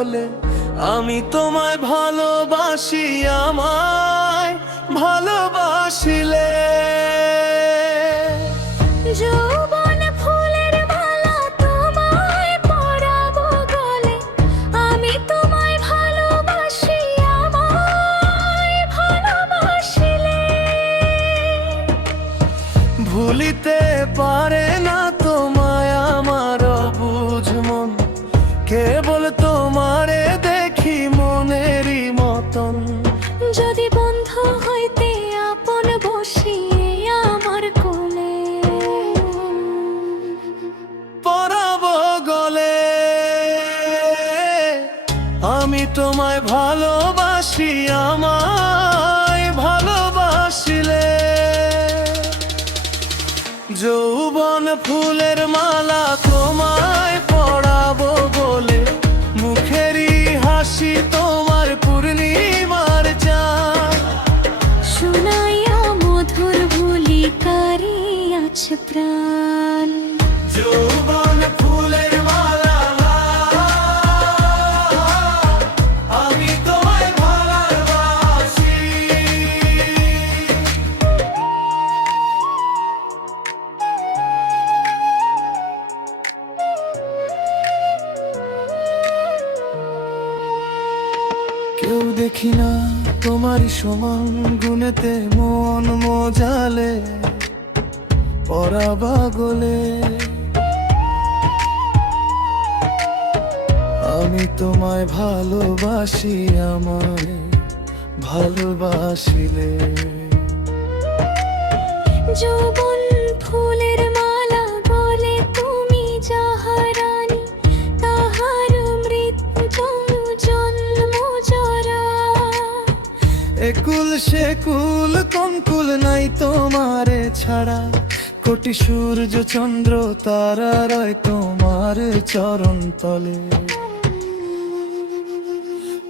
গলে আমি তোমায় ভালোবাসি, আমায় ভালোবাসিলে। যৌবন ফুলের মালা তোমায় পরাবো গলে, আমি তোমায় ভালোবাসি, আমায় ভালোবাসিলে। ভুলিতে পারে না তোমায় আমার অবুঝ মন, কেবল তোমারে দেখি মনেরই মতন। যদি বন্ধু হইতে আপন বসিয়ে আমার কোলে পরাবো গলে আমি তোমায় ভালোবাসি, আমায় ভালোবাসিলে। যৌবন ফুলের মালা তোমায় পরাবো বলে, মুখেরই হাসি তোমার পূর্ণিমার চাঁদ। শুনাইয়া মধুর বুলি কারি আছে প্রাণ। যৌবন ফুলের মালা আমি তোমায় ভালোবাসি। কেউ দেখি না তোমারই সমান গুণেতে মন মজালে পরাবা গলে। আমি তোমায় ভালোবাসি, আমায় ভালোবাসিলে। যৌবন ফুলের মালা গলে তুমি যাহারানি, তাহার মৃত্যু জন্ম জরা। একুল সেকুল কঙ্কুল নাই তোমারে ছাড়া, কোটি সূর্য চন্দ্র তারা রয় তোমার চরণ তলে।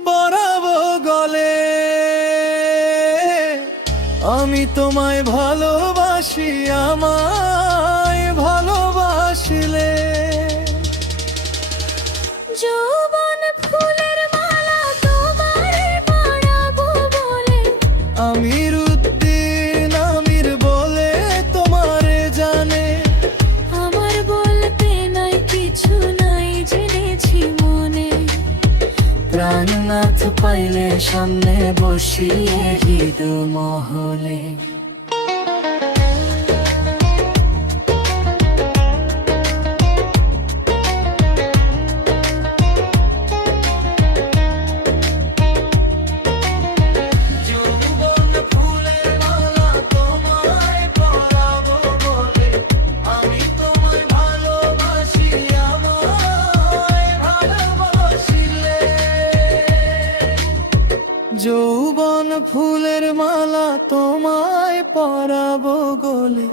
পরাবো গলে আমি তোমায় ভালোবাসি, আমায় ভালোবাসিলে। যৌবন ফুলের মালা তোমারে পরাবো বলে, আমির উদ্দিন আমির বলে তোমারে জানে। আমার বলতে নাই কিছু নাই জেনেছি মনে। প্রাণনাথ পাইলে সামনে বসিয়ে হৃদ মহলে। যৌবন ফুলের মালা তোমায় পরাবো বলে, আমি তোমায় ভালোবাসি, আমায় ভালোবাসিলে। যৌবন ফুলের মালা তোমায় পরাবো গলে,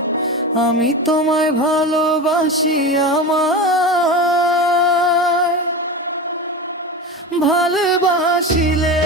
আমি তোমায় ভালোবাসি, আমায় ভালোবাসিলে।